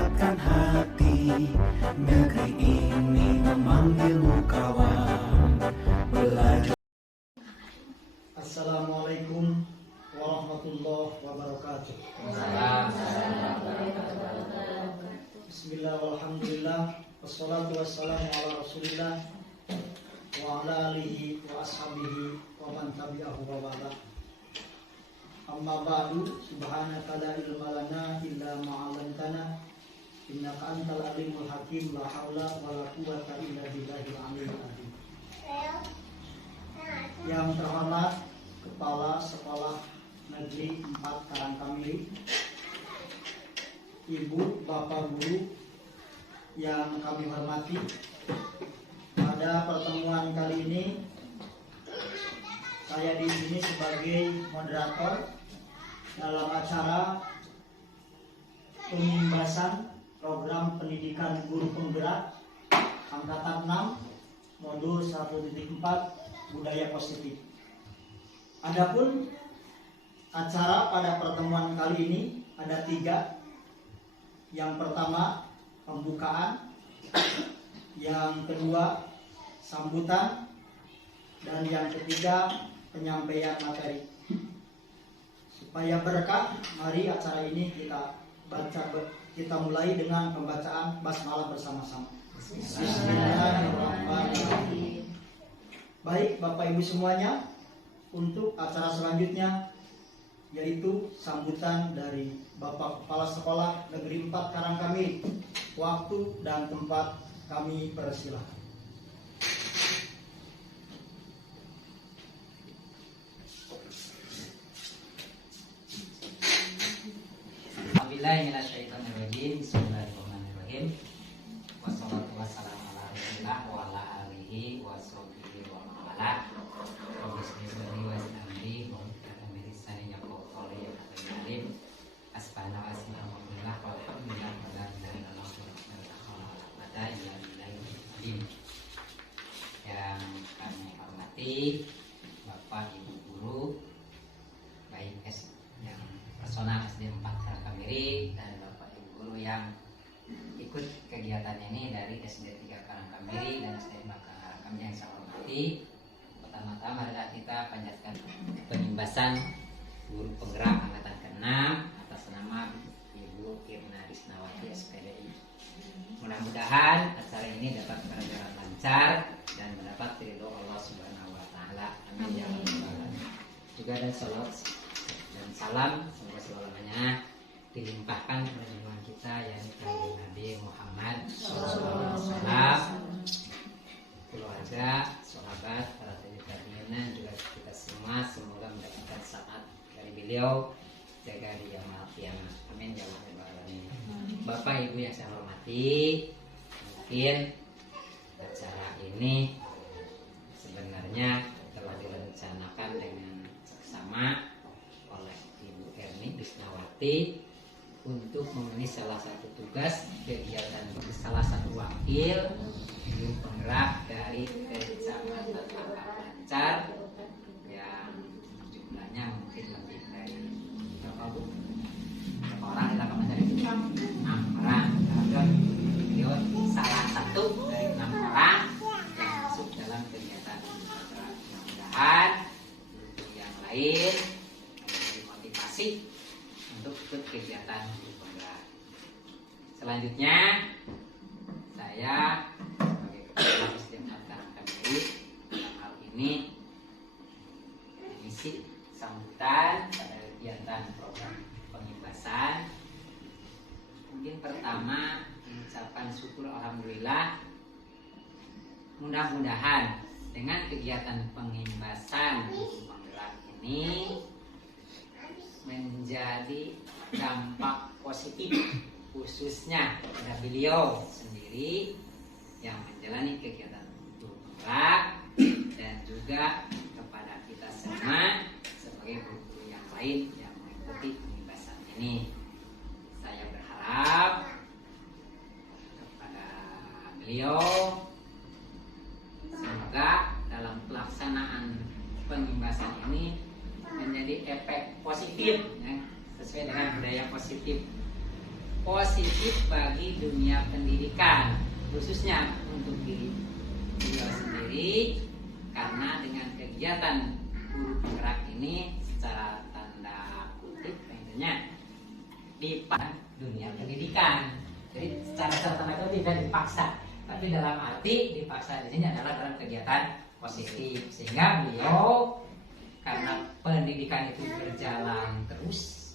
menggerakkan hati. Negeri ini memanggilmu kawan, belajar. Assalamualaikum warahmatullahi wabarakatuh. Bismillah walhamdulillah wassalatu wassalamu ala rasulillah wa ala alihi wa ashabihi wa man tabi'ahu wa ba'da. Amma ba'du, subhanaka la ilma lana illa ma 'allamtana innaka antal alimul hakim, la haula wa la quwwata illa billahil aliyyil azim. Yang terhormat Kepala Sekolah Negeri 4 Karangkamiri, Ibu, Bapak Guru yang kami hormati, pada pertemuan kali ini saya di sini sebagai moderator dalam acara pengimbasan program pendidikan guru penggerak angkatan 6 modul 1.4 budaya positif. Adapun acara pada pertemuan kali ini ada 3. Yang pertama pembukaan, yang kedua sambutan, dan yang ketiga penyampaian materi. Supaya berkah, mari acara ini kita mulai dengan pembacaan basmalah bersama-sama. Bismillahirrahmanirrahim. Baik Bapak Ibu semuanya, untuk acara selanjutnya yaitu sambutan dari Bapak Kepala Sekolah Negeri 4 Karangkamiri. Waktu dan tempat kami persilahkan. Bismillahirrahmanirrahim. Wassalatu wassalamu ala rasulillah wa ala alihi wa sahbihi wa mawala. Bismillahirrahmanirrahim. Yang kami hormati Bapak Ibu guru, baik yang personal SD 4 Karangkamiri dan Bapak Ibu guru yang ikut kegiatan ini dari SD 3 Karangkamiri dan SD 4 Karangkamiri yang saya hormati. Pertama-tama adalah kita panjatkan pengimbasan guru penggerak angkatan ke-6 atas nama Ibu Irna Risnawati SPDI. Mudah-mudahan acara ini dapat berjalan lancar dan mendapat ridho Allah Subhanahu wa taala. Amin ya rabbal alamin. Juga ada salawat dan salam semoga selamanya dilimpahkan kepada junjungan kita yaitu Nabi Muhammad SAW, keluarga, sahabat, para tabi'in dan juga kita semua semoga mendapatkan syafaat dari beliau jaga di yaumil qiyamah. Amin ya rabbal alamin. Bapak Ibu yang saya hormati, mungkin acara ini sebenarnya telah direncanakan dengan seksama oleh Ibu Erni Risnawati untuk memenuhi salah satu tugas kegiatan salah satu wakil guru penggerak dari Kecamatan Lancar yang jumlahnya mungkin lebih dari berapa Bu? Berapa orang kita akan mencari 6 orang. Dan beliau salah satu dari 6 orang yang masuk dalam kegiatan acara. Mudah-mudahan yang lain menjadi motivasi untuk ikut kegiatan guru penggerak. Selanjutnya saya sebagai kepala SD 4 Karangkamiri dalam hal ini mengisi sambutan pada kegiatan program pengimbasan. Mungkin pertama mengucapkan syukur alhamdulillah, mudah-mudahan dengan kegiatan pengimbasan guru penggerak ini menjadi dampak positif khususnya kepada beliau sendiri yang menjalani kegiatan guru penggerak dan juga kepada kita semua sebagai guru yang lain yang mengikuti pengimbasan ini. Saya berharap kepada beliau semoga dalam pelaksanaan pengimbasan ini menjadi efek positif ya, sesuai dengan budaya positif positif bagi dunia pendidikan, khususnya untuk diri beliau sendiri, karena dengan kegiatan guru penggerak ini secara tanda kutip tentunya di dunia pendidikan. Jadi secara tanda kutip tidak dipaksa, tapi dalam arti dipaksa di sini adalah dalam kegiatan positif, sehingga beliau karena pendidikan itu berjalan terus,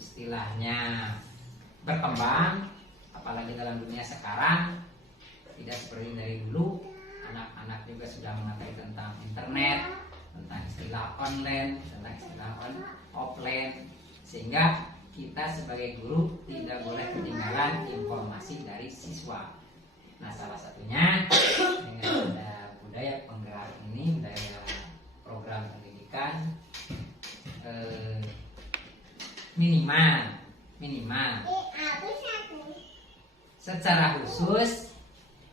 istilahnya berkembang, apalagi dalam dunia sekarang tidak seperti dari dulu. Anak-anak juga sudah mengetahui tentang internet, tentang istilah online, tentang istilah offline, sehingga kita sebagai guru tidak boleh ketinggalan informasi dari siswa. Nah, salah satunya dengan ada budaya penggerak ini, budaya program pendidikan minimal secara khusus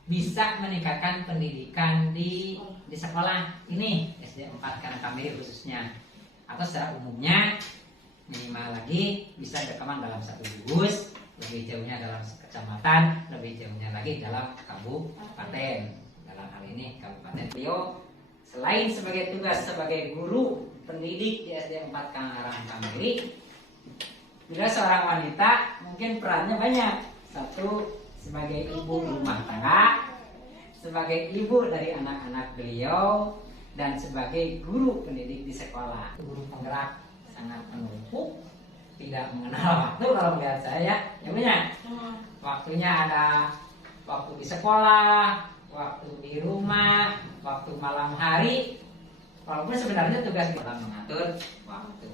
bisa meningkatkan pendidikan di sekolah ini SD 4 Karangkamiri khususnya, atau secara umumnya minimal lagi bisa berkembang dalam satu gugus, lebih jauhnya dalam kecamatan, lebih jauhnya lagi dalam kabupaten. Dalam hal ini Kabupaten Riau, selain sebagai tugas sebagai guru pendidik di SD 4 Karangkamiri, bila seorang wanita mungkin perannya banyak. Satu, sebagai ibu rumah tangga, sebagai ibu dari anak-anak beliau, dan sebagai guru pendidik di sekolah. Guru penggerak sangat menumpuk, tidak mengenal waktu kalau melihat saya. Ya punya waktunya ada waktu di sekolah, waktu di rumah, waktu malam hari. Walaupun sebenarnya tugas kita mengatur waktu.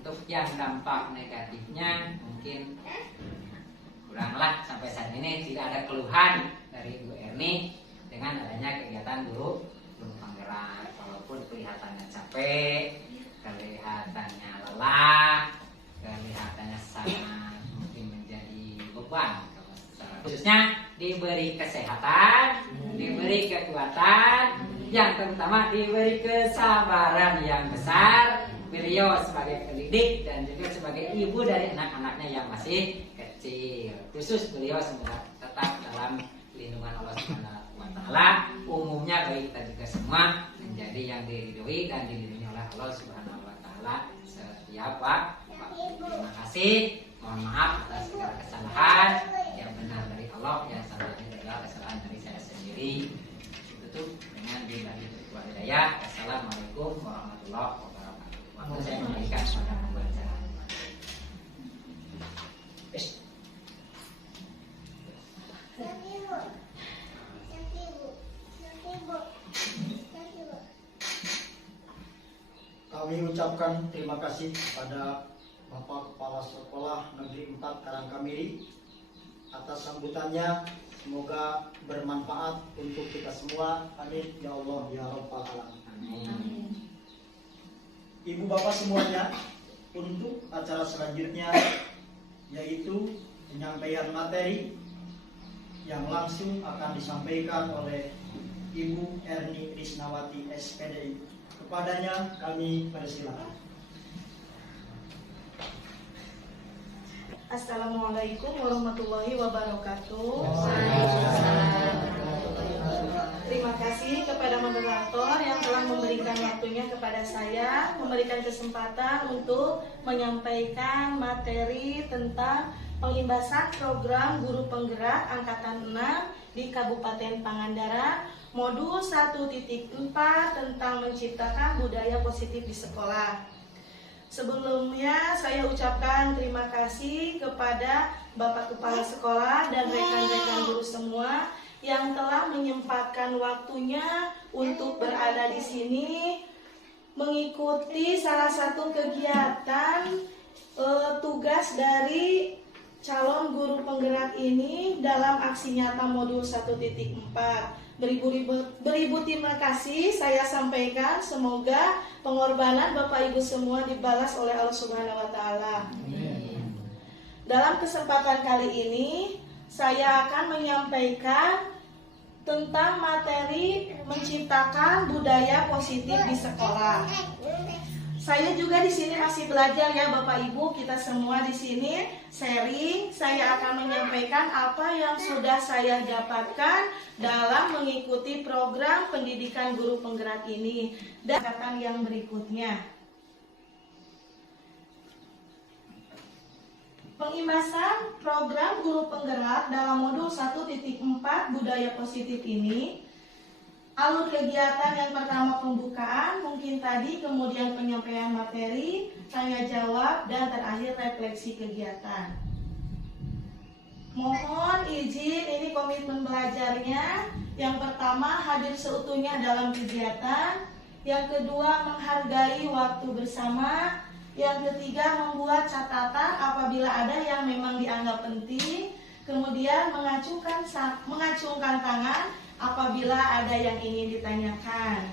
Untuk yang dampak negatifnya mungkin kuranglah sampai saat ini tidak ada keluhan dari Ibu Erni dengan adanya kegiatan guru penggerak. Walaupun kelihatannya capek, kelihatannya lelah, kelihatannya sangat mungkin menjadi beban, khususnya diberi kesehatan, diberi kekuatan, yang terutama diberi kesabaran yang besar. Beliau sebagai pendidik dan juga sebagai ibu dari anak-anaknya yang masih kecil. Khusus beliau semoga tetap dalam lindungan Allah Subhanahu wa taala. Umumnya bagi kita juga semua menjadi yang diridhoi dan dilindungi oleh Allah Subhanahu wa taala setiap waktu. Terima kasih. Mohon maaf atas segala kesalahan. Yang benar dari Allah, yang salah adalah kesalahan dari saya sendiri. Tutup dengan billahi wal hidayah. Assalamualaikum warahmatullahi wabarakatuh. Waktu saya memberikan pada pembaca. Kami ucapkan terima kasih kepada Bapak Kepala Sekolah Negeri 4 Karangkamiri atas sambutannya. Semoga bermanfaat untuk kita semua. Amin ya Allah ya Rabbal alamin. Ibu bapak semuanya, untuk acara selanjutnya yaitu penyampaian materi yang langsung akan disampaikan oleh Ibu Erni Risnawati SPDI. Kepadanya kami persilakan. Assalamualaikum warahmatullahi wabarakatuh. Terima kasih kepada moderator yang telah memberikan waktunya kepada saya, memberikan kesempatan untuk menyampaikan materi tentang pengibasan program guru penggerak angkatan 6 di Kabupaten Pangandaran, modul 1.4 tentang menciptakan budaya positif di sekolah. Sebelumnya saya ucapkan terima kasih kepada Bapak Kepala Sekolah dan rekan-rekan guru semua yang telah menyempatkan waktunya untuk berada di sini mengikuti salah satu kegiatan tugas dari calon guru penggerak ini dalam aksi nyata modul 1.4. Beribu terima kasih saya sampaikan, semoga pengorbanan Bapak Ibu semua dibalas oleh Allah Subhanahu wa taala. Dalam kesempatan kali ini saya akan menyampaikan tentang materi menciptakan budaya positif di sekolah. Saya juga di sini masih belajar ya Bapak Ibu, kita semua di sini sharing. Saya akan menyampaikan apa yang sudah saya dapatkan dalam mengikuti program pendidikan guru penggerak ini. Dan kata yang berikutnya. Pengimbasan program guru penggerak dalam modul 1.4 budaya positif ini, alur kegiatan yang pertama pembukaan, mungkin tadi, kemudian penyampaian materi, tanya jawab, dan terakhir refleksi kegiatan. Mohon izin, ini komitmen belajarnya. Yang pertama, hadir seutuhnya dalam kegiatan. Yang kedua, menghargai waktu bersama. Yang ketiga, membuat catatan apabila ada yang memang dianggap penting. Kemudian mengacungkan tangan apabila ada yang ingin ditanyakan.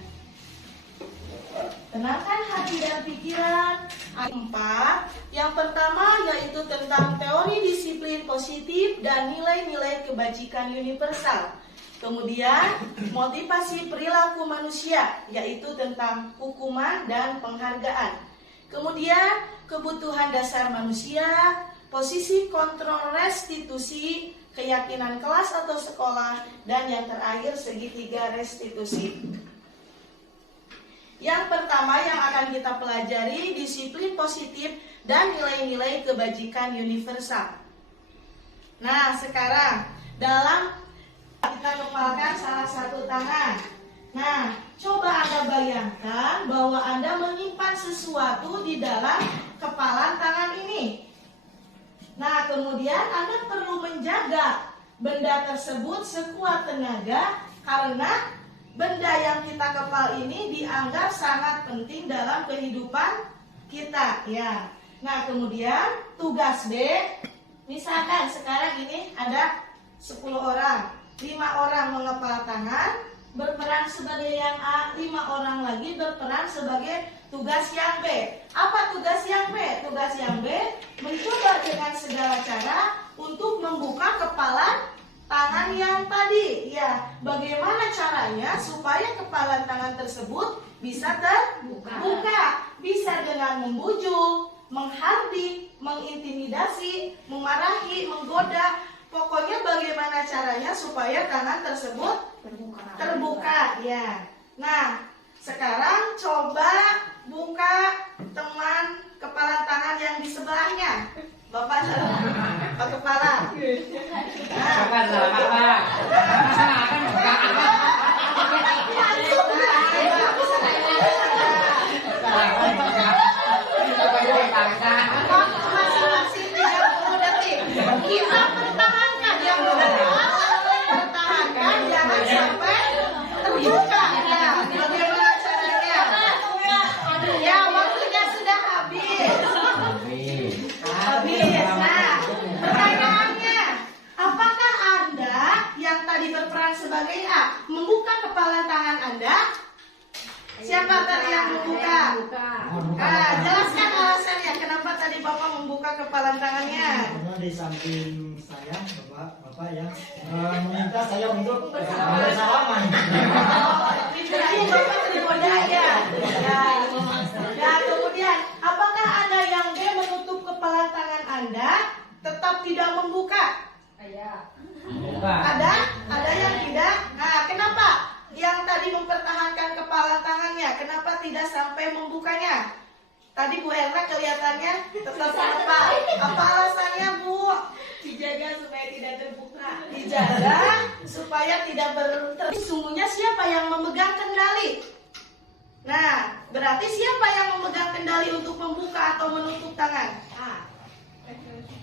Tenangkan hati dan pikiran. 4. Yang pertama yaitu tentang teori disiplin positif dan nilai-nilai kebajikan universal. Kemudian motivasi perilaku manusia, yaitu tentang hukuman dan penghargaan. Kemudian kebutuhan dasar manusia, posisi kontrol restitusi, keyakinan kelas atau sekolah, dan yang terakhir segitiga restitusi. Yang pertama yang akan kita pelajari disiplin positif dan nilai-nilai kebajikan universal. Nah, sekarang dalam kita kepalkan salah satu tangan. Nah, coba Anda bayangkan bahwa Anda menyimpan sesuatu di dalam kepalan tangan ini. Nah, kemudian Anda perlu menjaga benda tersebut sekuat tenaga karena benda yang kita kepal ini dianggap sangat penting dalam kehidupan kita, ya. Nah, kemudian tugas B, misalkan sekarang ini ada 10 orang, 5 orang mengepal tangan, berperan sebagai yang A, 5 orang lagi berperan sebagai tugas yang B. Apa tugas yang B? Tugas yang B mencoba dengan segala cara untuk membuka kepalan tangan yang tadi. Ya, bagaimana caranya supaya kepalan tangan tersebut bisa terbuka? Bisa dengan membujuk, menghardik, mengintimidasi, memarahi, menggoda. Pokoknya bagaimana caranya supaya tangan tersebut terbuka, ya. Nah, sekarang coba buka teman kepala tangan yang di sebelahnya. Bapak kepala. Masing-masing 30 detik. Kita pertahankan yang benar. Pertahankan jangan sampai terbuka. Ya, bagaimana caranya? Ya, waktunya sudah habis. Nah, pertanyaannya, apakah Anda yang tadi berperan sebagai A membuka kepalan tangan Anda? Siapa tadi yang membuka? Jelaskan alasannya kenapa tadi Bapak membuka kepalan tangannya. Karena di samping saya, Bapak yang meminta saya untuk bersalaman. Jadi Bapak tergoda ya. Nah, kemudian apakah ada yang B menutup kepalan tangan Anda tetap tidak membuka? Ada yang tidak. Nah, kenapa? Yang tadi mempertahankan kepalan tangannya, kenapa tidak sampai membukanya? Tadi Bu Erna kelihatannya tetap apa? Apa alasannya, Bu? Dijaga supaya tidak terbuka. Dijaga supaya tidak sesungguhnya siapa yang memegang kendali? Nah, berarti siapa yang memegang kendali untuk membuka atau menutup tangan?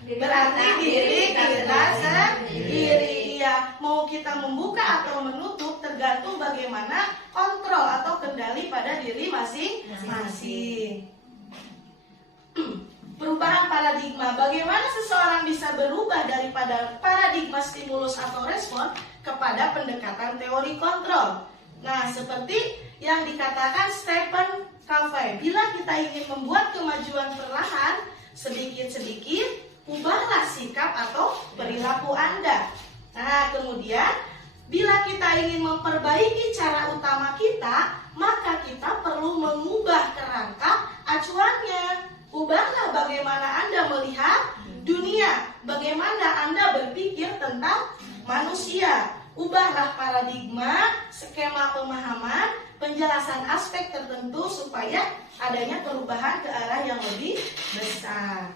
Berarti diri kita sendiri. Iya, mau kita membuka atau menutup tergantung bagaimana kontrol atau kendali pada diri masing-masing. Perubahan paradigma. Bagaimana seseorang bisa berubah daripada paradigma stimulus atau respon kepada pendekatan teori kontrol? Nah, seperti yang dikatakan Stephen Covey, bila kita ingin membuat kemajuan perlahan, sedikit-sedikit, ubahlah sikap atau perilaku Anda. Nah, kemudian bila kita ingin memperbaiki cara utama kita, maka kita perlu mengubah kerangka acuannya. Ubahlah bagaimana Anda melihat dunia, bagaimana Anda berpikir tentang manusia. Ubahlah paradigma, skema pemahaman, penjelasan aspek tertentu supaya adanya perubahan ke arah yang lebih besar.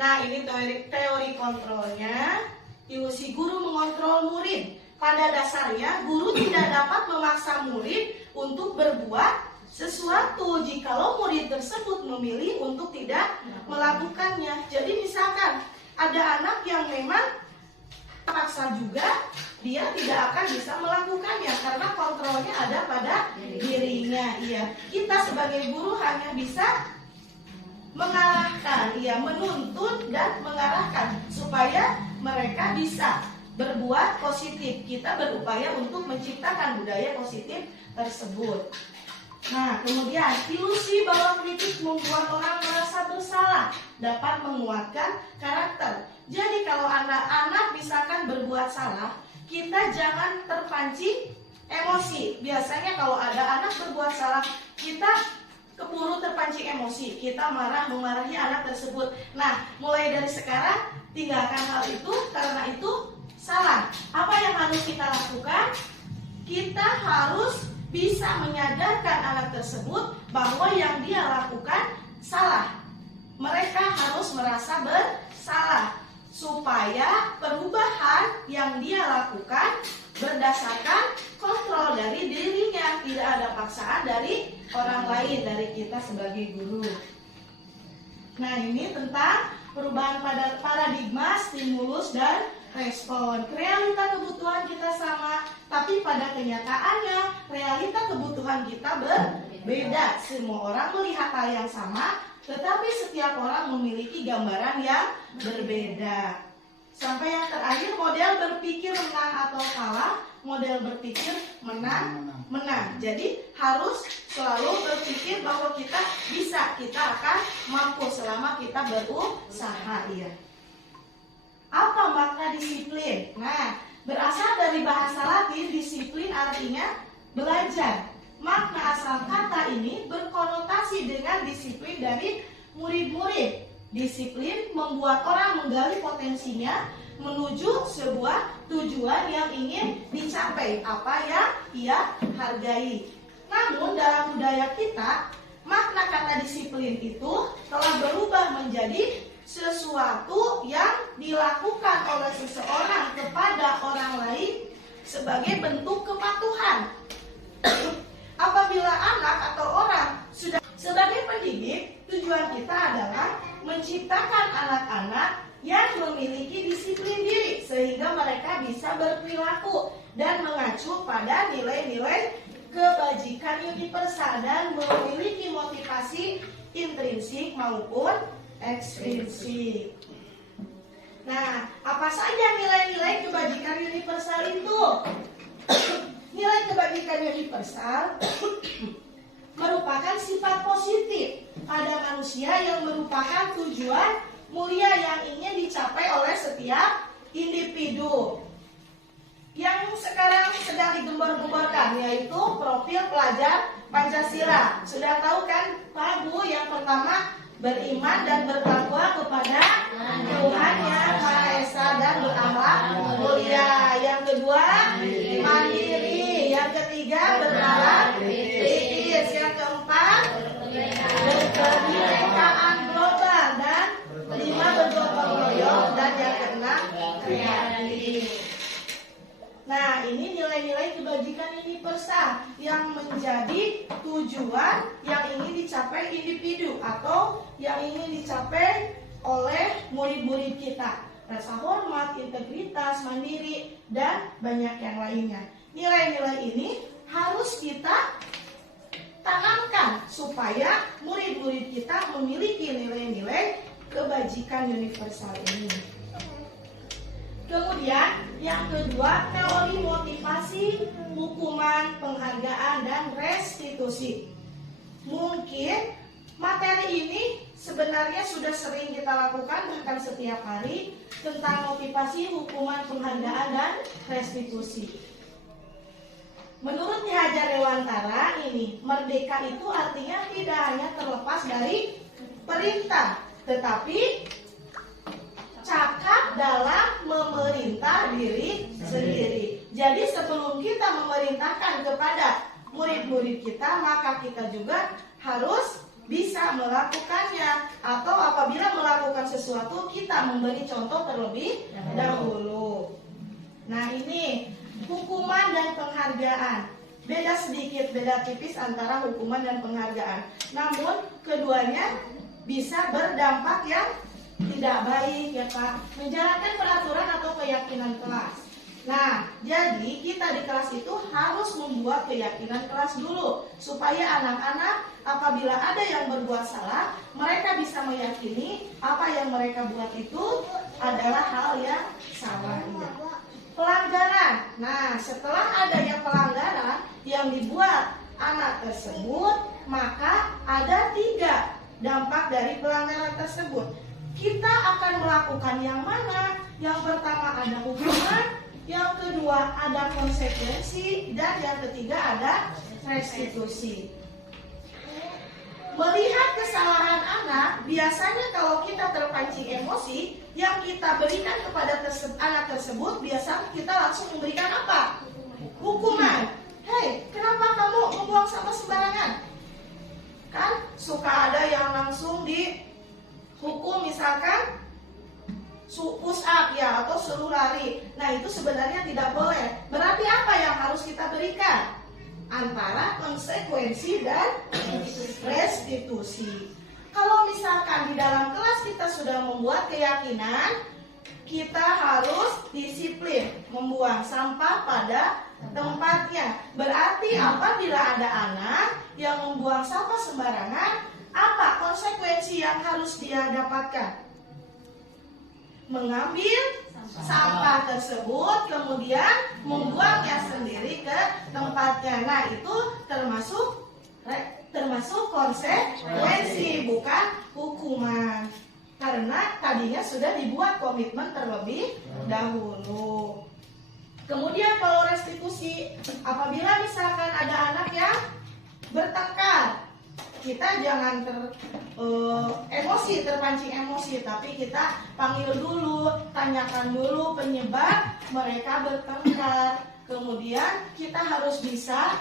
Nah, ini teori kontrolnya. Si guru mengontrol murid. Pada dasarnya, guru tidak dapat memaksa murid untuk berbuat sesuatu jikalau murid tersebut memilih untuk tidak melakukannya. Jadi misalkan ada anak yang memang paksa juga, dia tidak akan bisa melakukannya karena kontrolnya ada pada dirinya. Iya, kita sebagai guru hanya bisa mengarahkan, menuntun dan mengarahkan supaya mereka bisa berbuat positif. Kita berupaya untuk menciptakan budaya positif tersebut. Nah, kemudian ilusi bahwa kritik membuat orang merasa bersalah dapat menguatkan karakter. Jadi kalau anak-anak misalkan berbuat salah, kita jangan terpancing emosi. Biasanya kalau ada anak berbuat salah, kita keburu terpancing emosi. Kita memarahi anak tersebut. Nah, mulai dari sekarang tinggalkan hal itu karena itu salah. Apa yang harus kita lakukan? Kita harus bisa menyadarkan anak tersebut bahwa yang dia lakukan salah. Mereka harus merasa bersalah supaya perubahan yang dia lakukan berdasarkan kontrol dari dirinya, tidak ada paksaan dari orang lain, dari kita sebagai guru. Nah, ini tentang perubahan pada paradigma, stimulus, dan respon. Realita kebutuhan kita sama, tapi pada kenyataannya realita kebutuhan kita berbeda. Semua orang melihat hal yang sama, tetapi setiap orang memiliki gambaran yang berbeda. Sampai yang terakhir, model berpikir menang atau kalah, model berpikir menang. Jadi harus selalu berpikir bahwa kita bisa, kita akan mampu selama kita berusaha. Apa makna disiplin? Nah, berasal dari bahasa Latin, disiplin artinya belajar. Makna asal kata ini berkonotasi dengan disiplin dari murid-murid. Disiplin membuat orang menggali potensinya menuju sebuah tujuan yang ingin dicapai, apa yang ia hargai. Namun dalam budaya kita, makna kata disiplin itu telah berubah menjadi sesuatu yang dilakukan oleh seseorang kepada orang lain sebagai bentuk kepatuhan. Apabila anak atau orang sudah sebagai pendidik, tujuan kita adalah menciptakan anak-anak yang memiliki disiplin diri sehingga mereka bisa berperilaku dan mengacu pada nilai-nilai kebajikan universal dan memiliki motivasi intrinsik maupun ekstrinsik. Nah, apa saja nilai-nilai kebajikan universal itu? Nilai kebajikan universal merupakan sifat positif pada manusia yang merupakan tujuan mulia yang ingin dicapai oleh setiap individu. Yang sekarang sedang digembor-gemborkan yaitu profil pelajar Pancasila. Sudah tahu kan Pak Bu, yang pertama beriman dan bertakwa kepada Tuhan Yang Maha Esa dan berakhlak mulia. Yang kedua mandiri. Yang ketiga berakhlak kritis. Yang keempat berkebinekaan global. Dan lima bergotong royong. Dan yang keenam kreatif. Nah, ini nilai-nilai kebajikan universal yang menjadi tujuan yang ingin dicapai individu atau yang ingin dicapai oleh murid-murid kita. Rasa hormat, integritas, mandiri, dan banyak yang lainnya. Nilai-nilai ini harus kita tanamkan supaya murid-murid kita memiliki nilai-nilai kebajikan universal ini. Kemudian yang kedua, teori motivasi, hukuman, penghargaan, dan restitusi. Mungkin materi ini sebenarnya sudah sering kita lakukan bahkan setiap hari tentang motivasi, hukuman, penghargaan, dan restitusi. Menurut Ki Hajar Dewantara ini, merdeka itu artinya tidak hanya terlepas dari perintah, tetapi cakap dalam memerintah diri sendiri. Jadi sebelum kita memerintahkan kepada murid-murid kita, maka kita juga harus bisa melakukannya. Atau apabila melakukan sesuatu, kita memberi contoh terlebih dahulu. Nah, ini hukuman dan penghargaan. Beda sedikit, beda tipis antara hukuman dan penghargaan. Namun keduanya bisa berdampak yang tidak baik ya Pak. Menjalankan peraturan atau keyakinan kelas. Nah, jadi kita di kelas itu harus membuat keyakinan kelas dulu, supaya anak-anak apabila ada yang berbuat salah, mereka bisa meyakini apa yang mereka buat itu adalah hal yang salah. Pelanggaran. Nah, setelah adanya pelanggaran yang dibuat anak tersebut, maka ada 3 dampak dari pelanggaran tersebut. Kita akan melakukan yang mana? Yang pertama ada hukuman, yang kedua ada konsekuensi, dan yang ketiga ada restitusi. Melihat kesalahan anak, biasanya kalau kita terpancing emosi, yang kita berikan kepada anak tersebut, biasanya kita langsung memberikan apa? Hukuman. Hei, kenapa kamu membuang sampah sembarangan? Kan suka ada yang langsung dihukum, misalkan push up ya, atau suruh lari. Nah, itu sebenarnya tidak boleh. Berarti apa yang harus kita berikan? Antara konsekuensi dan restitusi. Kalau misalkan di dalam kelas kita sudah membuat keyakinan, kita harus disiplin membuang sampah pada tempatnya. Berarti apabila ada anak yang membuang sampah sembarangan, apa konsekuensi yang harus dia dapatkan? Mengambil sampah tersebut, kemudian membuangnya sendiri ke tempatnya. Nah, itu termasuk konsekuensi, bukan hukuman. Karena tadinya sudah dibuat komitmen terlebih dahulu. Kemudian kalau restitusi, apabila misalkan ada anak yang bertengkar, kita jangan terpancing emosi, tapi kita panggil dulu, tanyakan dulu penyebab mereka bertengkar. Kemudian kita harus bisa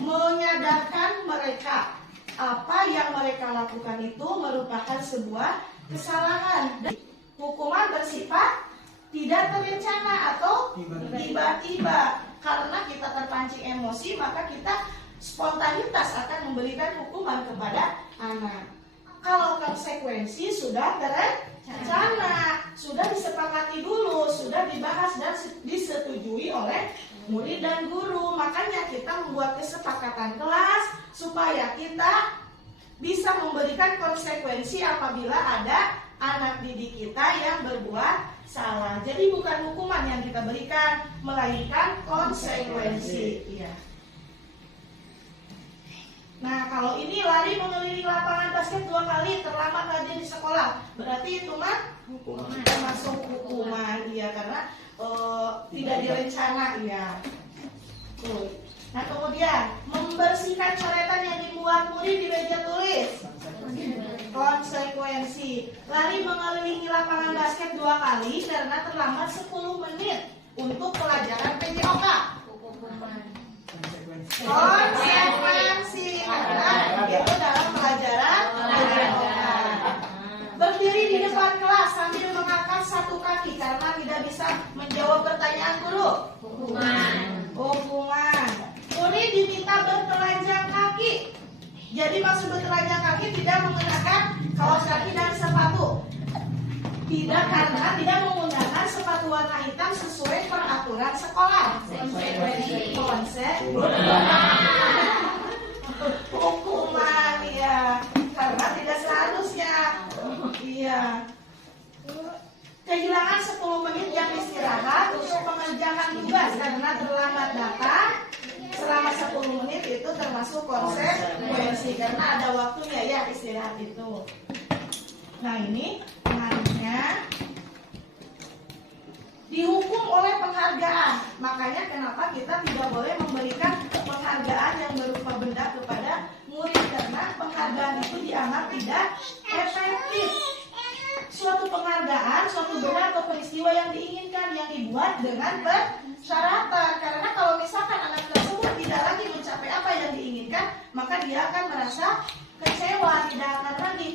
menyadarkan mereka apa yang mereka lakukan itu merupakan sebuah kesalahan. Hukuman bersifat tidak terencana atau tiba-tiba. Karena kita terpancing emosi, maka kita spontanitas akan memberikan hukuman kepada anak. Kalau konsekuensi sudah terencana, sudah disepakati dulu, sudah dibahas dan disetujui oleh murid dan guru. Makanya kita membuat kesepakatan kelas supaya kita bisa memberikan konsekuensi apabila ada anak didik kita yang berbuat salah. Jadi bukan hukuman yang kita berikan, melainkan konsekuensi. Iya. Nah, kalau ini lari mengelilingi lapangan basket 2 kali, terlambat rajin di sekolah, berarti itu mah termasuk hukuman, iya, karena tidak direncana, iya. Nah, kemudian membersihkan coretan yang dibuat murid di meja tulis, konsekuensi. Lari mengelilingi lapangan basket 2 kali karena terlambat 10 menit untuk pelajaran PJOK. Konsekuensi karena itu dalam pelajaran PJOK. Berdiri di depan kelas sambil mengangkat 1 kaki karena tidak bisa menjawab pertanyaan guru. Hukuman. Murid diminta bertelanjang kaki. Jadi maksud bertelanjang kaki tidak menggunakan kaos kaki dan sepatu. Tidak, karena tidak menggunakan sepatu warna hitam sesuai peraturan sekolah. Hukuman, ya, karena tidak seharusnya. Iya. Kehilangan 10 menit jam istirahat untuk pengerjaan tugas karena terlambat datang selama 10 menit itu termasuk konsekuensi karena ada waktunya ya istirahat itu. Nah, ini pengaruhnya dihukum oleh penghargaan. Makanya kenapa kita tidak boleh memberikan penghargaan yang berupa benda kepada murid, karena penghargaan itu dianggap tidak efektif. Suatu penghargaan, suatu benda atau peristiwa yang diinginkan, yang dibuat dengan persyaratan. Karena kalau misalkan anak tersebut tidak lagi mencapai apa yang diinginkan, maka dia akan merasa kecewa, tidak akan lagi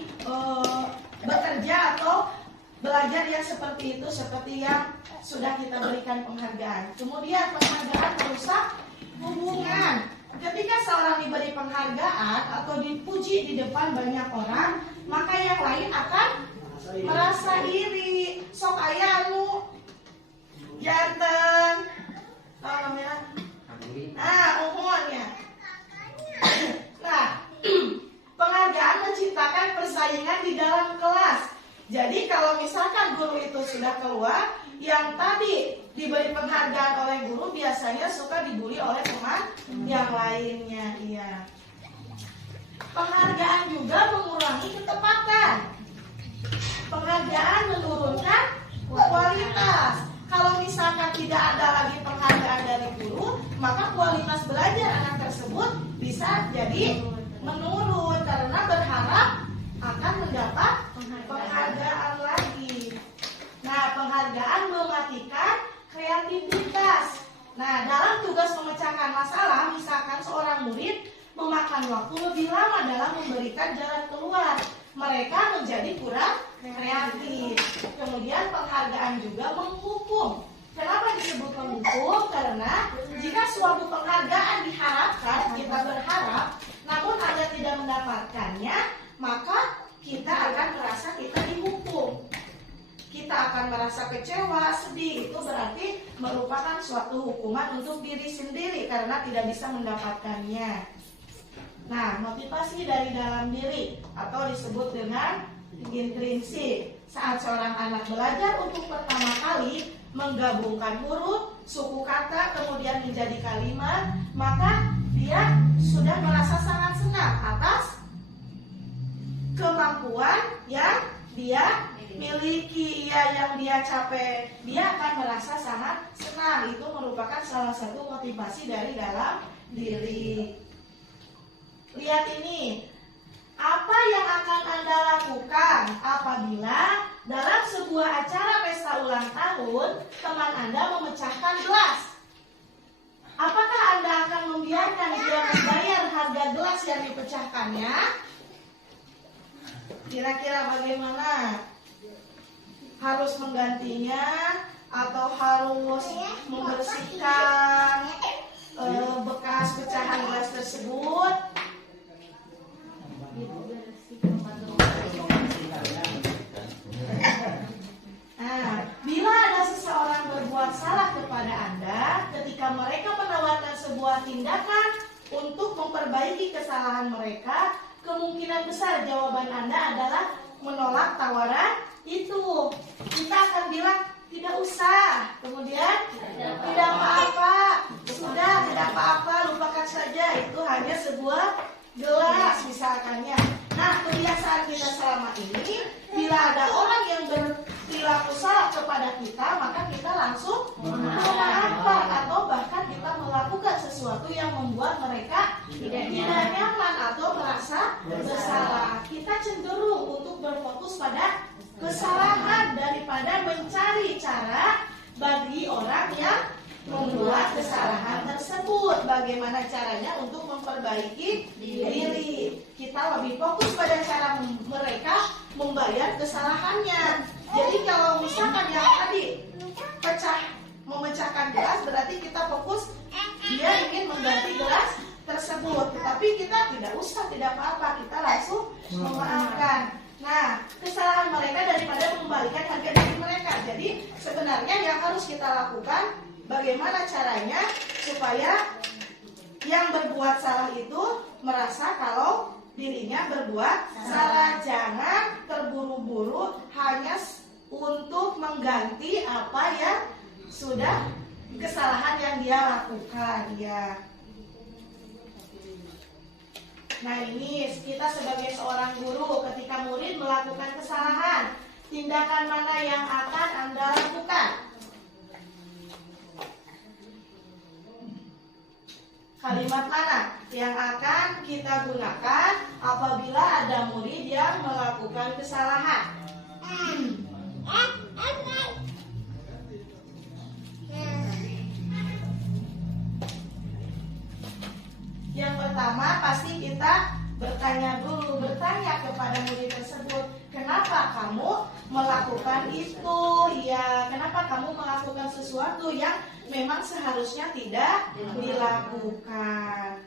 bekerja atau belajar yang seperti itu, seperti yang sudah kita berikan penghargaan. Kemudian penghargaan merusak hubungan. Ketika seorang diberi penghargaan atau dipuji di depan banyak orang, maka yang lain akan merasa iri. Sok aya anu janten namanya umumannya. Nah, penghargaan menciptakan persaingan di dalam kelas. Jadi kalau misalkan guru itu sudah keluar, yang tadi diberi penghargaan oleh guru biasanya suka dibully oleh teman yang lainnya. Iya. Penghargaan juga mengurangi ketepatan. Penghargaan menurunkan kualitas. Kalau misalkan tidak ada lagi penghargaan dari guru, maka kualitas belajar anak tersebut bisa jadi menurun karena berharap akan mendapat penghargaan lagi. Nah, penghargaan mematikan kreativitas. Nah, dalam tugas memecahkan masalah, misalkan seorang murid memakan waktu lebih lama dalam memberikan jalan keluar, mereka menjadi kurang kreatif. Kemudian penghargaan juga menghukum. Kenapa disebut menghukum? Karena jika suatu penghargaan diharapkan, kita berharap, namun Anda tidak mendapatkannya, maka kita akan merasa kita dihukum. Kita akan merasa kecewa, sedih. Itu berarti merupakan suatu hukuman untuk diri sendiri karena tidak bisa mendapatkannya. Nah, motivasi dari dalam diri atau disebut dengan intrinsik. Saat seorang anak belajar untuk pertama kali menggabungkan huruf, suku kata, kemudian menjadi kalimat, maka dia sudah merasa sangat senang atas kemampuan yang dia miliki, yang dia capai. Dia akan merasa sangat senang. Itu merupakan salah satu motivasi dari dalam diri. Lihat ini, apa yang akan Anda lakukan apabila dalam sebuah acara pesta ulang tahun teman Anda memecahkan gelas? Apakah Anda akan membiarkan dia membayar harga gelas yang dipecahkannya? Kira-kira bagaimana? Harus menggantinya atau harus membersihkan bekas pecahan gelas tersebut? Nah, bila ada seseorang berbuat salah kepada Anda, ketika mereka menawarkan sebuah tindakan untuk memperbaiki kesalahan mereka, kemungkinan besar jawaban Anda adalah menolak tawaran itu. Kita akan bilang tidak usah, kemudian tidak apa-apa, sudah tidak apa-apa, lupakan saja, itu hanya sebuah gelas misalkannya. Nah, kebiasaan kita selama ini, bila ada orang yang berperilaku salah kepada kita, maka kita langsung memaafkan atau bahkan kita melakukan sesuatu yang membuat mereka tidak nyaman atau merasa bersalah. Kita cenderung untuk berfokus pada kesalahan daripada mencari cara bagi orang yang membuat kesalahan tersebut. Bagaimana caranya untuk memperbaiki diri? Kita lebih fokus pada cara mereka membayar kesalahannya. Jadi kalau misalkan yang tadi memecahkan gelas, berarti kita fokus dia ingin mengganti gelas tersebut. Tetapi kita tidak usah, tidak apa-apa, kita langsung memaafkan. Nah, kesalahan mereka daripada mengembalikan harga diri mereka. Jadi sebenarnya yang harus kita lakukan, bagaimana caranya supaya yang berbuat salah itu merasa kalau dirinya berbuat salah. Jangan terburu-buru hanya untuk mengganti apa yang sudah kesalahan yang dia lakukan, ya. Nah, ini kita sebagai seorang guru, ketika murid melakukan kesalahan, tindakan mana yang akan Anda lakukan? Kalimat mana yang akan kita gunakan apabila ada murid yang melakukan kesalahan? Yang pertama pasti kita bertanya kepada murid tersebut, kenapa kamu melakukan itu? Ya, kenapa kamu melakukan sesuatu yang memang seharusnya tidak dilakukan?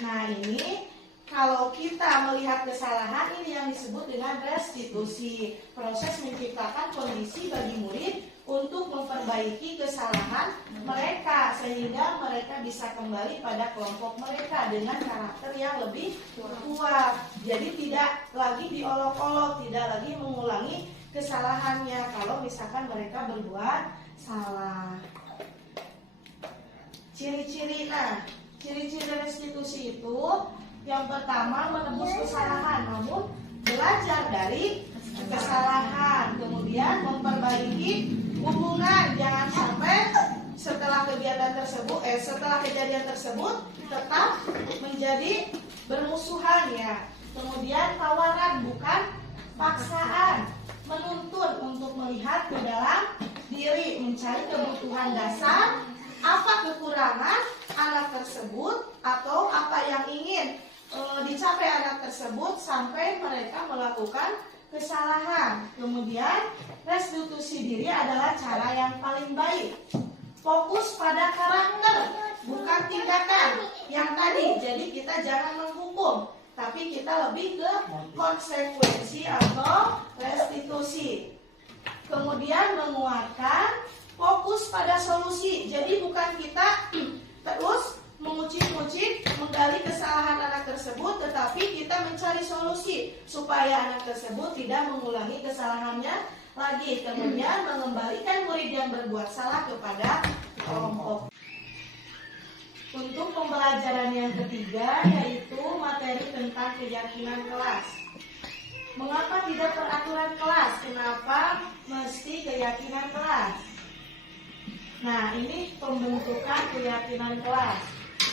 Nah, ini kalau kita melihat kesalahan, ini yang disebut dengan restitusi. Proses menciptakan kondisi bagi murid untuk memperbaiki kesalahan mereka sehingga mereka bisa kembali pada kelompok mereka dengan karakter yang lebih kuat. Jadi tidak lagi diolok-olok, tidak lagi mengulangi kesalahannya kalau misalkan mereka berbuat salah. Ciri-ciri restitusi itu yang pertama menebus kesalahan, namun belajar dari kesalahan, kemudian memperbaiki hubungan. Jangan sampai setelah kejadian tersebut tetap menjadi bermusuhan ya. Kemudian tawaran bukan paksaan, menuntun untuk melihat ke dalam diri, mencari kebutuhan dasar, apa kekurangan anak tersebut atau apa yang ingin dicapai anak tersebut sampai mereka melakukan kesalahan. Kemudian restitusi diri adalah cara yang paling baik. Fokus pada karakter, bukan tindakan yang tadi. Jadi kita jangan menghukum, tapi kita lebih ke konsekuensi atau restitusi. Kemudian menguatkan, fokus pada solusi. Jadi bukan kita terus mengucik-ucik, menggali kesalahan anak tersebut, tetapi kita mencari solusi supaya anak tersebut tidak mengulangi kesalahannya lagi. Kemudian mengembalikan murid yang berbuat salah kepada kelompok. Untuk pembelajaran yang ketiga yaitu materi tentang keyakinan kelas. Mengapa tidak peraturan kelas? Kenapa mesti keyakinan kelas? Nah, ini pembentukan keyakinan kelas.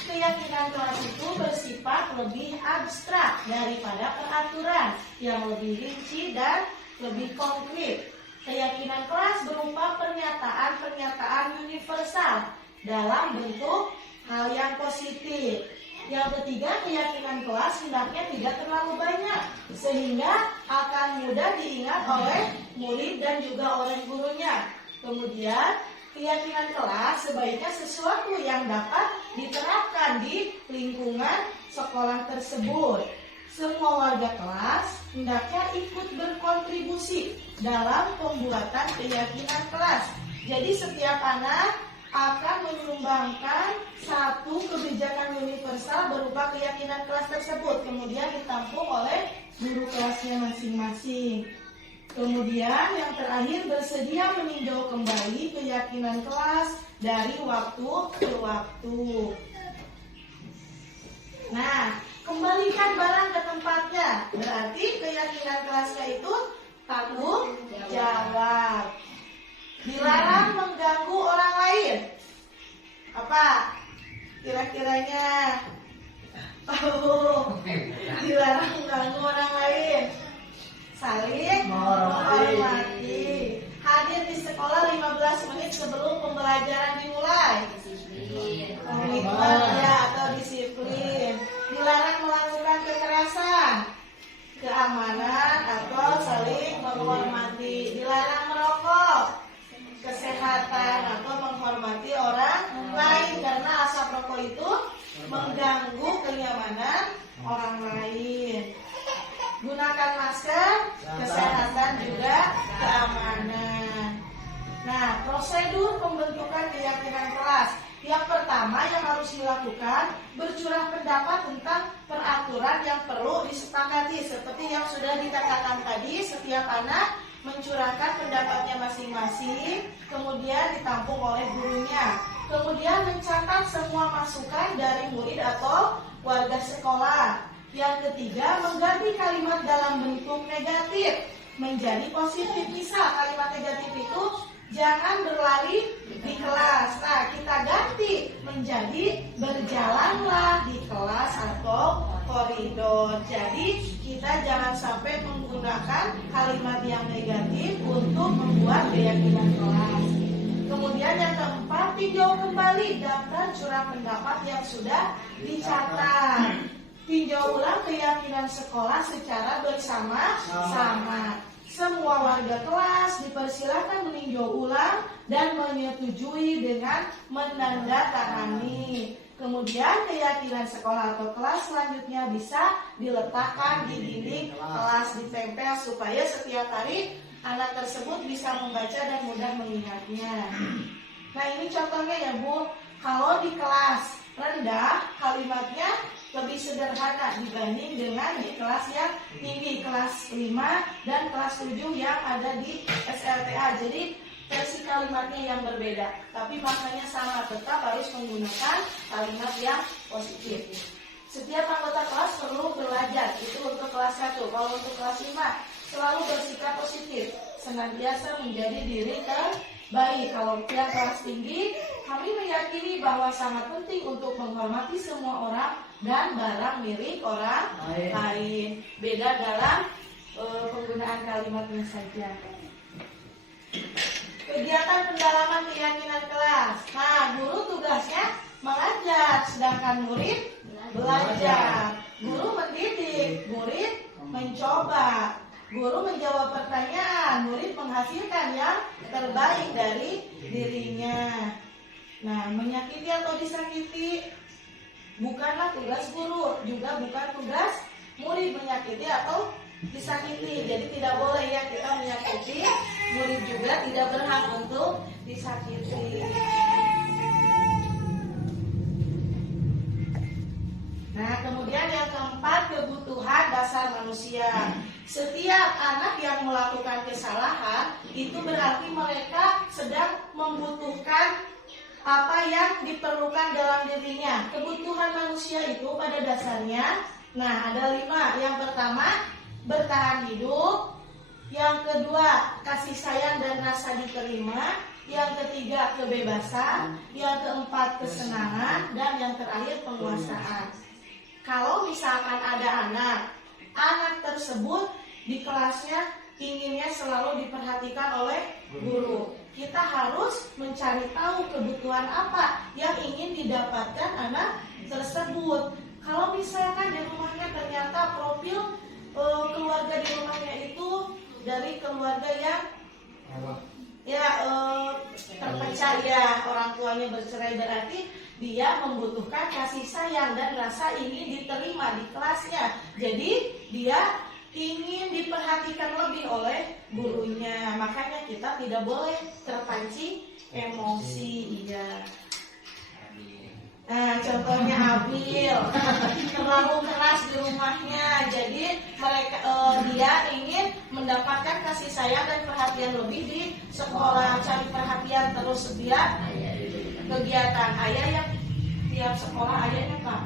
Keyakinan kelas itu bersifat lebih abstrak daripada peraturan yang lebih rinci dan lebih konkret. Keyakinan kelas berupa pernyataan-pernyataan universal dalam bentuk hal yang positif. Yang ketiga, keyakinan kelas hendaknya tidak terlalu banyak sehingga akan mudah diingat oleh murid dan juga oleh gurunya. Kemudian keyakinan kelas sebaiknya sesuatu yang dapat diterapkan di lingkungan sekolah tersebut. Semua warga kelas hendaknya ikut berkontribusi dalam pembuatan keyakinan kelas. Jadi setiap anak akan menyumbangkan satu kebijakan universal berupa keyakinan kelas tersebut, kemudian ditampung oleh guru kelasnya masing-masing. Kemudian yang terakhir, bersedia meninjau kembali keyakinan kelas dari waktu ke waktu. Nah, kembalikan barang ke tempatnya. Berarti keyakinan kelasnya itu tanggung jawab. Dilarang mengganggu orang lain. Apa kira-kiranya? Dilarang mengganggu orang lain. Saling menghormati. Hadir di sekolah 15 menit sebelum pembelajaran dimulai. Komitmen ya atau disiplin. Dilarang melakukan kekerasan, keamanan atau saling menghormati. Dilarang merokok, kesehatan atau menghormati orang lain karena asap rokok itu mengganggu kenyamanan orang lain. Gunakan masker, kesehatan juga keamanan. Nah, prosedur pembentukan keyakinan kelas. Yang pertama yang harus dilakukan, bercurah pendapat tentang peraturan yang perlu disepakati. Seperti yang sudah dikatakan tadi, setiap anak mencurahkan pendapatnya masing-masing, kemudian ditampung oleh gurunya. Kemudian mencatat semua masukan dari murid atau warga sekolah. Yang ketiga, mengganti kalimat dalam bentuk negatif menjadi positif. Misal kalimat negatif itu jangan berlari di kelas. Nah, kita ganti menjadi berjalanlah di kelas atau koridor. Jadi kita jangan sampai menggunakan kalimat yang negatif untuk membuat keyakinan kelas. Kemudian yang keempat, tinjau kembali daftar curah pendapat yang sudah dicatat. Tinjau ulang keyakinan sekolah secara bersama-sama. Semua warga kelas dipersilakan meninjau ulang dan menyetujui dengan menandatangani. Kemudian keyakinan sekolah atau kelas selanjutnya bisa diletakkan di dinding kelas, ditempel supaya setiap hari anak tersebut bisa membaca dan mudah mengingatnya. Nah, ini contohnya ya Bu. Kalau di kelas rendah kalimatnya lebih sederhana dibanding dengan di kelas yang tinggi, kelas 5 dan kelas 7 yang ada di SLTA. Jadi versi kalimatnya yang berbeda, tapi maknanya sama, tetap harus menggunakan kalimat yang positif. Setiap anggota kelas perlu belajar, itu untuk kelas 1. Kalau untuk kelas 5, selalu bersikap positif, senantiasa menjadi diri terbaik. Kalau yang kelas tinggi, kami meyakini bahwa sangat penting untuk menghormati semua orang dan barang milik orang lain. Beda dalam penggunaan kalimatnya saja. Kegiatan pendalaman keyakinan kelas. Nah, guru tugasnya mengajar, sedangkan murid belajar. Guru mendidik, murid mencoba. Guru menjawab pertanyaan, murid menghasilkan yang terbaik dari dirinya. Nah, menyakiti atau disakiti bukanlah tugas guru, juga bukan tugas murid menyakiti atau disakiti. Jadi tidak boleh ya kita menyakiti, murid juga tidak berhak untuk disakiti. Nah, kemudian yang keempat, kebutuhan dasar manusia. Setiap anak yang melakukan kesalahan itu berarti mereka sedang membutuhkan apa yang diperlukan dalam dirinya. Kebutuhan manusia itu pada dasarnya, nah ada 5. Yang pertama, bertahan hidup. Yang kedua, kasih sayang dan rasa diterima. Yang ketiga, kebebasan. Yang keempat, kesenangan. Dan yang terakhir, penguasaan. Kalau misalkan ada anak tersebut di kelasnya inginnya selalu diperhatikan oleh guru, kita harus mencari tahu kebutuhan apa yang ingin didapatkan anak tersebut. Kalau misalkan di rumahnya ternyata profil keluarga di rumahnya itu dari keluarga yang terpecah ya, orang tuanya bercerai, berarti dia membutuhkan kasih sayang dan rasa ingin diterima di kelasnya. Jadi dia ingin diperhatikan lebih oleh gurunya. Makanya kita tidak boleh terpancing emosi. Iya. Nah, contohnya Abil terlalu keras di rumahnya, jadi dia ingin mendapatkan kasih sayang dan perhatian lebih di sekolah, cari perhatian terus setiap kegiatan. Ayah yang tiap sekolah ayahnya Pak.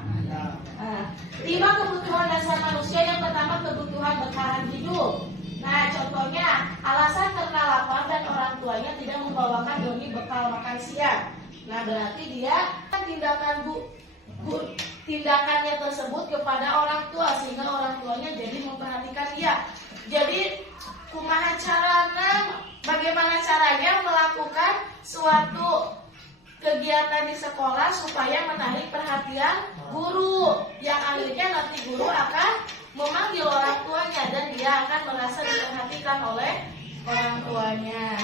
5 kebutuhan dasar manusia. Yang pertama, kebutuhan bertahan hidup. Nah, contohnya alasan karena lapar dan orang tuanya tidak membawakan doni bekal makan siang. Nah, berarti dia tindakannya tersebut kepada orang tua sehingga orang tuanya jadi memperhatikan dia. Jadi bagaimana caranya melakukan suatu kegiatan di sekolah supaya menarik perhatian guru, yang akhirnya nanti guru akan memanggil orang tuanya dan dia akan merasa diperhatikan oleh orang tuanya.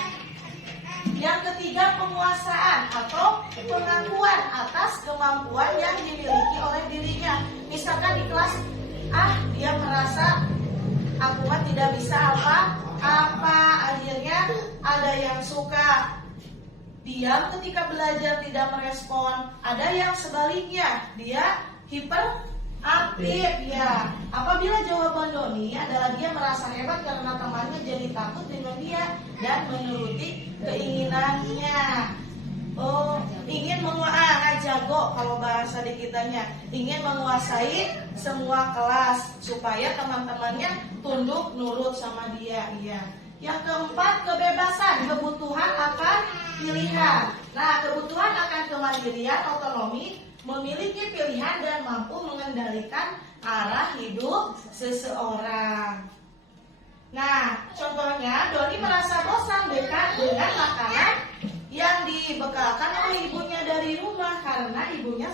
Yang ketiga, penguasaan atau pengakuan atas kemampuan yang dimiliki oleh dirinya. Misalkan di kelas dia merasa aku mah tidak bisa apa-apa, akhirnya ada yang suka diam ketika belajar, tidak merespon. Ada yang sebaliknya, dia hiperaktif ya. Apabila jawaban doni adalah dia merasa hebat karena temannya jadi takut dengan dia dan menuruti keinginannya. Ingin jago kalau bahasa di kitanya, ingin menguasai semua kelas supaya teman-temannya tunduk nurut sama dia. Iya. Yang keempat, kebebasan, kebutuhan akan pilihan. Nah, kebutuhan akan kemandirian, otonomi, memiliki pilihan dan mampu mengendalikan arah hidup seseorang. Nah, contohnya Doni merasa bosan dekat dengan makanan yang dibekalkan oleh ibunya dari rumah karena ibunya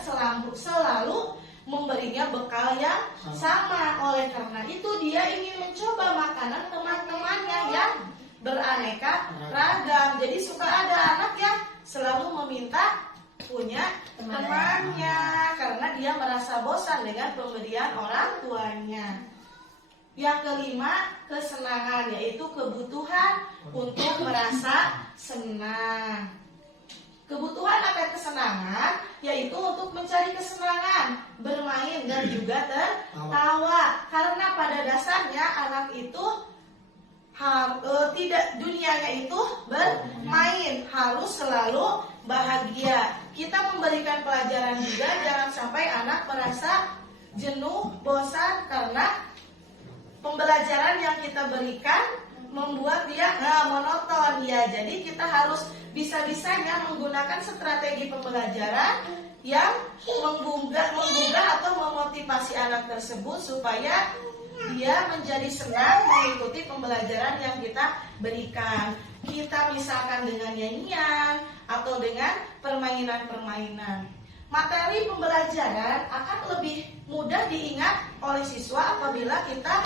selalu memberinya bekal yang sama. Oleh karena itu dia ingin mencoba makanan teman-temannya yang beraneka ragam. Jadi suka ada anak yang selalu meminta punya temannya karena dia merasa bosan dengan pemberian orang tuanya. Yang kelima, kesenangan, yaitu kebutuhan untuk merasa senang. Kebutuhan akan kesenangan yaitu untuk mencari kesenangan, bermain dan juga tertawa. Karena pada dasarnya anak itu tidak, dunianya itu bermain, harus selalu bahagia. Kita memberikan pelajaran juga, jangan sampai anak merasa jenuh, bosan karena pembelajaran yang kita berikan membuat dia monoton ya. Jadi kita harus bisa-bisanya menggunakan strategi pembelajaran yang menggugah atau memotivasi anak tersebut supaya dia menjadi senang mengikuti pembelajaran yang kita berikan. Kita misalkan dengan nyanyian atau dengan permainan-permainan. Materi pembelajaran akan lebih mudah diingat oleh siswa apabila kita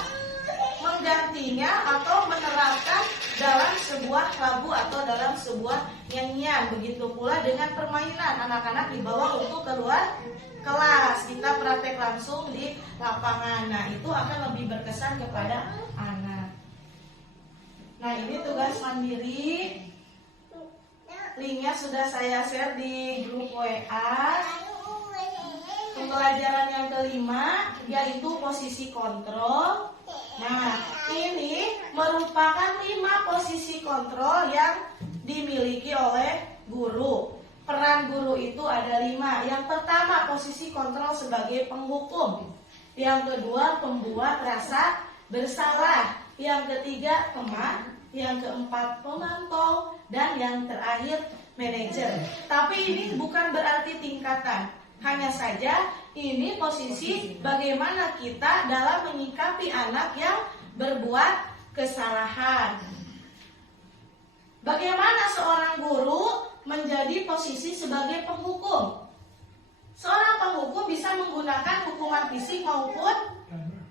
menggantinya atau menerapkan dalam sebuah lagu atau dalam sebuah nyanyian. Begitu pula dengan permainan, anak-anak dibawa untuk keluar kelas, kita praktek langsung di lapangan. Nah, itu akan lebih berkesan kepada anak. Nah, ini tugas mandiri. Linknya sudah saya share di grup WA. Pembelajaran yang kelima yaitu posisi kontrol. Nah, ini merupakan 5 posisi kontrol yang dimiliki oleh guru. Peran guru itu ada 5. Yang pertama, posisi kontrol sebagai penghukum. Yang kedua, pembuat rasa bersalah. Yang ketiga, teman. Yang keempat, pemantau. Dan yang terakhir, manajer. Tapi ini bukan berarti tingkatan. Hanya saja ini posisi bagaimana kita dalam menyikapi anak yang berbuat kesalahan. Bagaimana seorang guru menjadi posisi sebagai penghukum? Seorang penghukum bisa menggunakan hukuman fisik maupun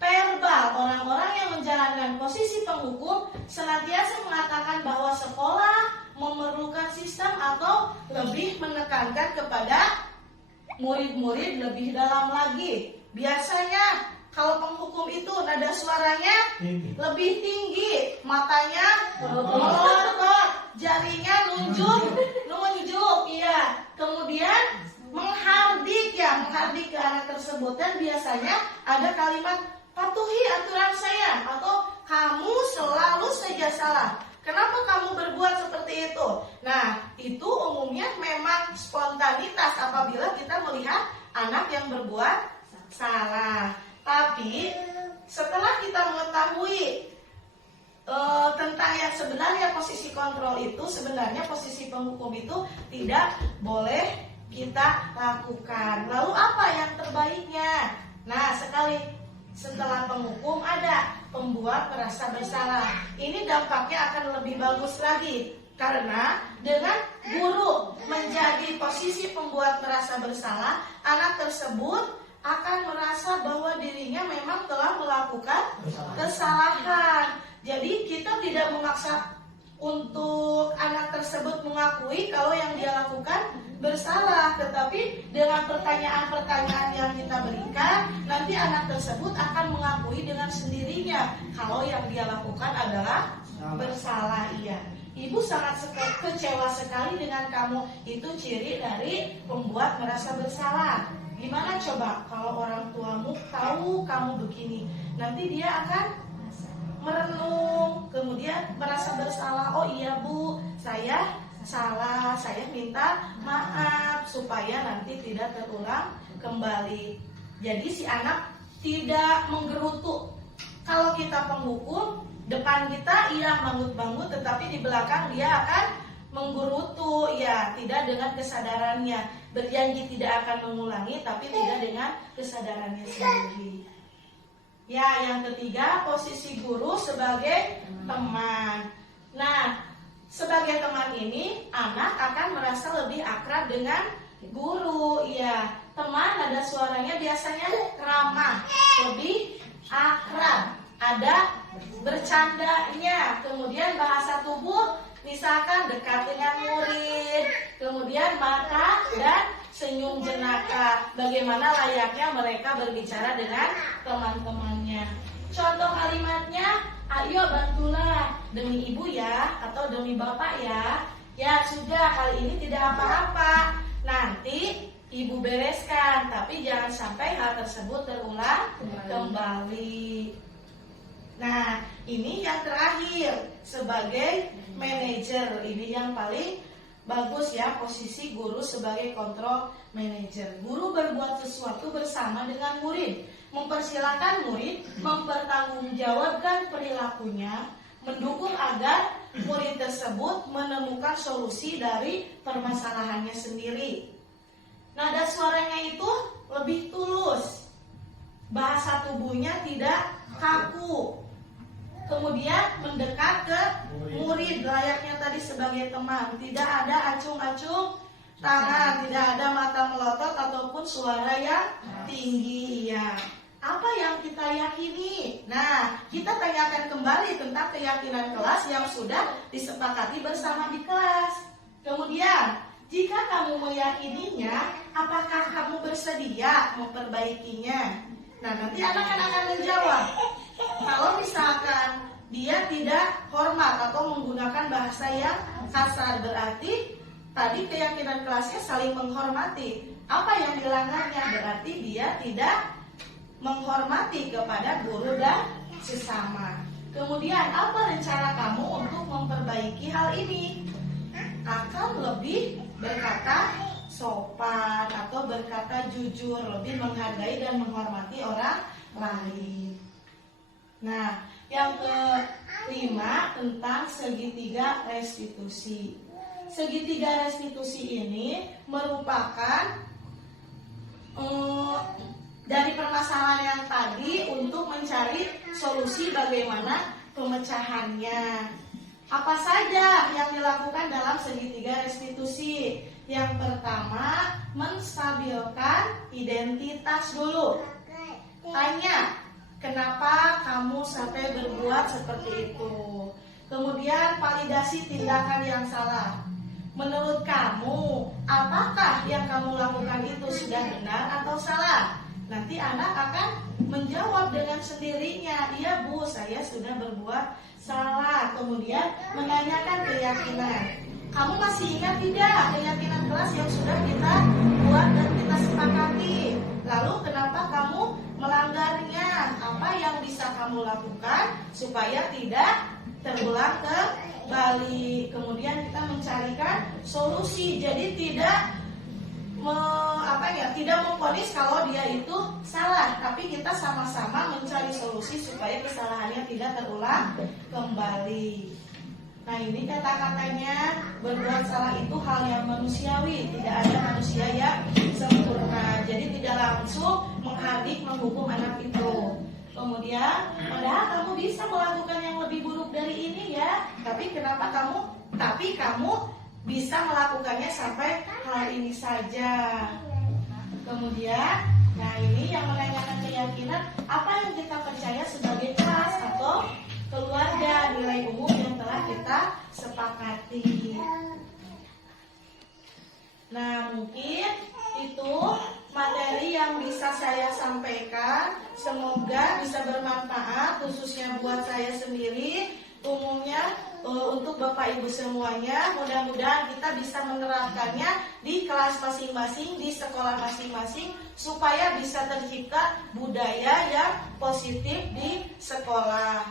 verbal. Orang-orang yang menjalankan posisi penghukum senantiasa mengatakan bahwa sekolah memerlukan sistem atau lebih menekankan kepada murid-murid lebih dalam lagi. Biasanya kalau penghukum itu nada suaranya lebih tinggi, matanya melotot, jarinya nunjuk, iya. Kemudian menghardik ke anak tersebut, dan biasanya ada kalimat patuhi aturan saya atau kamu selalu saja salah. Kenapa kamu berbuat seperti itu? Nah, itu umumnya memang spontanitas apabila kita melihat anak yang berbuat salah. Tapi setelah kita mengetahui tentang yang sebenarnya posisi kontrol itu, sebenarnya posisi penghukum itu tidak boleh kita lakukan. Lalu apa yang terbaiknya? Nah, setelah penghukum ada pembuat merasa bersalah. Ini dampaknya akan lebih bagus lagi. Karena dengan guru menjadi posisi pembuat merasa bersalah, anak tersebut akan merasa bahwa dirinya memang telah melakukan kesalahan. Jadi kita tidak memaksa untuk anak tersebut mengakui kalau yang dia lakukan bersalah, tetapi dengan pertanyaan-pertanyaan yang kita berikan, nanti anak tersebut akan mengakui dengan sendirinya kalau yang dia lakukan adalah bersalah. Iya, ibu sangat kecewa sekali dengan kamu. Itu ciri dari pembuat merasa bersalah. Gimana coba kalau orang tuamu tahu kamu begini? Nanti dia akan merenung, kemudian merasa bersalah. Oh iya bu, saya salah, saya minta maaf supaya nanti tidak terulang kembali. Jadi si anak tidak menggerutu. Kalau kita penghukum, depan kita iya mangut-mangut, tetapi di belakang dia akan menggerutu, ya tidak dengan kesadarannya. Berjanji tidak akan mengulangi, tapi tidak dengan kesadarannya sendiri. Ya, yang ketiga, posisi guru sebagai teman. Nah, sebagai teman ini, anak akan merasa lebih akrab dengan guru. Ya, teman nada suaranya biasanya ramah, lebih akrab, ada bercandanya. Kemudian bahasa tubuh, misalkan dekat dengan murid, kemudian mata dan senyum jenaka. Bagaimana layaknya mereka berbicara dengan teman-temannya. Contoh kalimatnya, ayo bantulah demi ibu ya, atau demi bapak ya. Ya sudah, kali ini tidak apa-apa, nanti ibu bereskan, tapi jangan sampai hal tersebut terulang kembali. Nah, ini yang terakhir sebagai manajer. Ini yang paling bagus ya, posisi guru sebagai kontrol manajer. Guru berbuat sesuatu bersama dengan murid, mempersilahkan murid mempertanggungjawabkan perilakunya, mendukung agar murid tersebut menemukan solusi dari permasalahannya sendiri. Nada suaranya itu lebih tulus, bahasa tubuhnya tidak kaku. Kemudian mendekat ke murid layaknya tadi sebagai teman. Tidak ada acung-acung tangan, tidak ada mata melotot ataupun suara yang tinggi. Ya, apa yang kita yakini? Nah, kita tanyakan kembali tentang keyakinan kelas yang sudah disepakati bersama di kelas. Kemudian, jika kamu meyakininya, apakah kamu bersedia memperbaikinya? Nah, nanti anak-anak akan menjawab. Kalau misalkan dia tidak hormat atau menggunakan bahasa yang kasar, berarti tadi keyakinan kelasnya saling menghormati. Apa yang dilanggarnya? Berarti dia tidak menghormati kepada guru dan sesama. Kemudian, apa rencana kamu untuk memperbaiki hal ini? Akan lebih berkata sopan atau berkata jujur, lebih menghargai dan menghormati orang lain. Nah, yang kelima tentang segitiga restitusi. Segitiga restitusi ini merupakan dari permasalahan yang tadi untuk mencari solusi bagaimana pemecahannya. Apa saja yang dilakukan dalam segitiga restitusi? Yang pertama, menstabilkan identitas dulu. Tanya, kenapa kamu sampai berbuat seperti itu? Kemudian validasi tindakan yang salah. Menurut kamu, apakah yang kamu lakukan itu sudah benar atau salah? Nanti anak akan menjawab dengan sendirinya, iya bu, saya sudah berbuat salah. Kemudian menanyakan keyakinan. Kamu masih ingat tidak keyakinan kelas yang sudah kita buat dan kita sepakati? Lalu kenapa kamu melanggarnya? Apa yang bisa kamu lakukan supaya tidak terulang kembali? Kemudian kita mencarikan solusi. Jadi tidak tidak memvonis kalau dia itu salah, tapi kita sama-sama mencari solusi supaya kesalahannya tidak terulang kembali. Nah, ini kata-katanya, berbuat salah itu hal yang manusiawi, tidak ada manusia yang sempurna. Jadi tidak langsung menghadik, menghukum anak itu. Kemudian, padahal kamu bisa melakukan yang lebih buruk dari ini ya, tapi kamu bisa melakukannya sampai hal ini saja. Kemudian, nah ini yang menanyakan keyakinan, apa yang kita percaya sebagai kelas atau keluarga, nilai umum yang telah kita sepakati. Nah, mungkin itu materi yang bisa saya sampaikan. Semoga bisa bermanfaat, khususnya buat saya sendiri, umumnya untuk Bapak Ibu semuanya. Mudah-mudahan kita bisa menerapkannya di kelas masing-masing, di sekolah masing-masing, supaya bisa tercipta budaya yang positif di sekolah.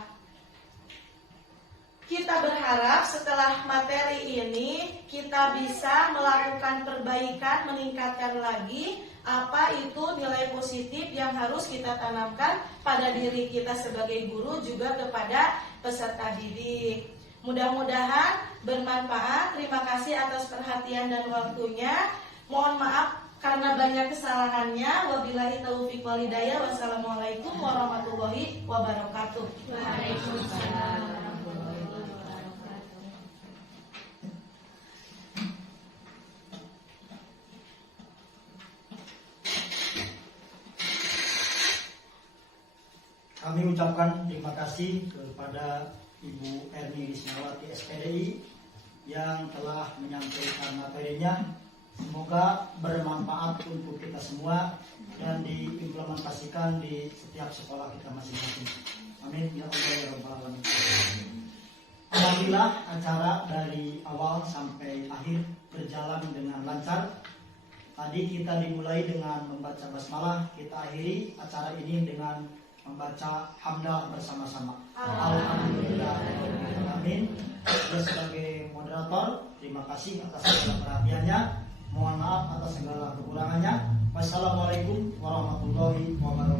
kita berharap setelah materi ini kita bisa melakukan perbaikan, meningkatkan lagi apa itu nilai positif yang harus kita tanamkan pada diri kita sebagai guru juga kepada peserta didik. Mudah-mudahan bermanfaat. Terima kasih atas perhatian dan waktunya. Mohon maaf karena banyak kesalahannya. Wabillahi taufiq wal hidayah. Wassalamualaikum warahmatullahi wabarakatuh. Waalaikumsalam. Kami ucapkan terima kasih kepada Ibu Erni Rismawati SPDI yang telah menyampaikan materinya. Semoga bermanfaat untuk kita semua dan diimplementasikan di setiap sekolah kita masing-masing. Amin ya Allah ya Rabbal alamin. Alhamdulillah acara dari awal sampai akhir berjalan dengan lancar. Tadi kita dimulai dengan membaca basmalah, kita akhiri acara ini dengan membaca hamdalah bersama-sama. Alhamdulillah. Amin. Saya sebagai moderator, terima kasih atas segala perhatiannya. Mohon maaf atas segala kekurangannya. Wassalamualaikum warahmatullahi wabarakatuh.